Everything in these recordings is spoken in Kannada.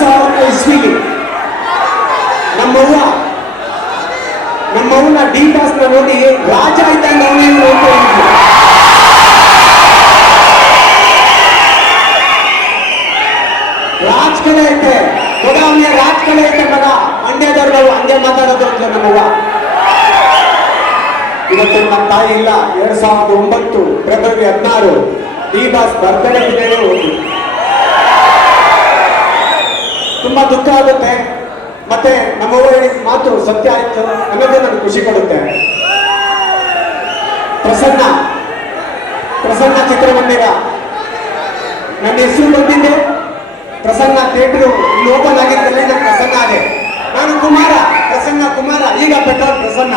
2000 ಇಸ್ವಿಲಿ ನಮ್ಮವ್ವನ ಡಿ ಬಾಸ್ ನೋಡಿ ರಾಜ ಇದ್ದಂಗೆ ಅವನೇ ನೋಡ್ತಾ ಇದ್ವಿ. ರಾಜಕಲೆ ಐತೆ ಮಗ, ಅವನಿಗೆ ರಾಜಕಲೆ ಐತೆ ಮಗ, ಮಂಡ್ಯದವ್ರು ನಾವು ಹಂಗೆ ಮಾತಾಡೋದು ಅಂತ ನಮ್ಮವ್ವ. ಇವತ್ತು ನಮ್ಮ ತಾಯಿ ಇಲ್ಲ. 2009 ಫೆಬ್ರವರಿ 16 ಡಿ ಬಾಸ್ ಬರ್ತ್ಡೇ ದಿನವೇ ಹೋಗಿ ತುಂಬಾ ದುಃಖ ಆಗುತ್ತೆ. ಮತ್ತೆ ನಮ್ಮವ್ವ ಮಾತು ಸತ್ಯ ಆಯ್ತು ಅನ್ನೋದು ನನಗೆ ಖುಷಿ ಕೊಡುತ್ತೆ. ಪ್ರಸನ್ನ ಚಿತ್ರಮಂದಿರ ನನ್ನ ಹೆಸರು ಬಂದಿದ್ದೆ, ಪ್ರಸನ್ನ ಥಿಯೇಟರ್ ಇಲ್ಲಿ ಓಪನ್ ಆಗಿದ್ದಲ್ಲೇ ನಾನು ಪ್ರಸನ್ನ ಆದೆ. ನಾನು ಪ್ರಸನ್ನ ಕುಮಾರ, ಈಗ ಪೆಟ್ರೋಲ್ ಪ್ರಸನ್ನ.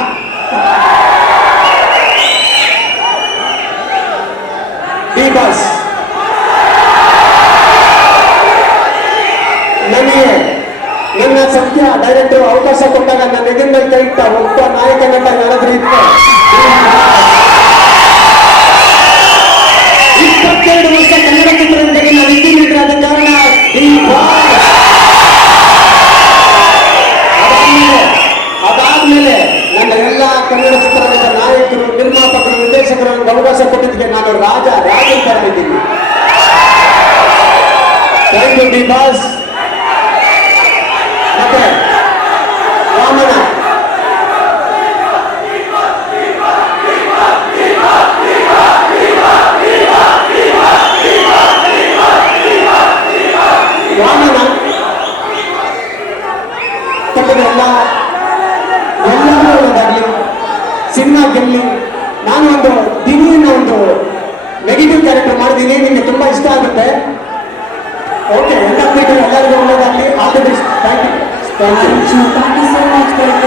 ಡಿ ಬಾಸ್ ನನಗೆ ನನ್ನ ಸತ್ಯ ಡೈರೆಕ್ಟರ್ ಅವಕಾಶ ಕೊಟ್ಟಾಗ ನನ್ನ ಎದುರಿನ ಕೈ ಇಟ್ಟ ಒಬ್ಬ ನಾಯಕ ನಟ ಯಾರಾದ್ರೂ ಇತ್ತು. 22 ವರ್ಷ ಕನ್ನಡ ಚಿತ್ರರಂಗಕ್ಕೆ ನಾನು ಇದ್ದೀನಿ. ಅದ ಕಾರಣ ಡಿ ಬಾಸ್. ಅದಾದ್ಮೇಲೆ ನನ್ನ ಎಲ್ಲ ಕನ್ನಡ ಚಿತ್ರರಂಗದ ನಾಯಕರು, ನಿರ್ಮಾಪಕರು, ನಿರ್ದೇಶಕರು ನನಗೆ ಅವಕಾಶ ಕೊಟ್ಟಿದ್ದಕ್ಕೆ ನಾನು ರಾಜನ್ ತರ ಇದ್ದೀನಿ. Thank you D boss. ಮತ್ತೆ ವಾಮನ ಎಲ್ಲರೂ ಒಳ್ಳೆದಾಗ್ಲಿ, ಸಿನಿಮಾ ಗೆಲ್ಲಿ. ನಾನು ದಿನೀನ ನೆಗೆಟಿವ್ ಕ್ಯಾರೆಕ್ಟರ್ ಮಾಡಿದ್ದೀನಿ, ನಿಮಗೆ ತುಂಬಾ ಇಷ್ಟ ಆಗುತ್ತೆ. ಓಕೆ, ಎಲ್ಲರಿಗೂ ಒಳ್ಳೆದಾಗ್ಲಿ. All the best. Thank you. Thank you so much for your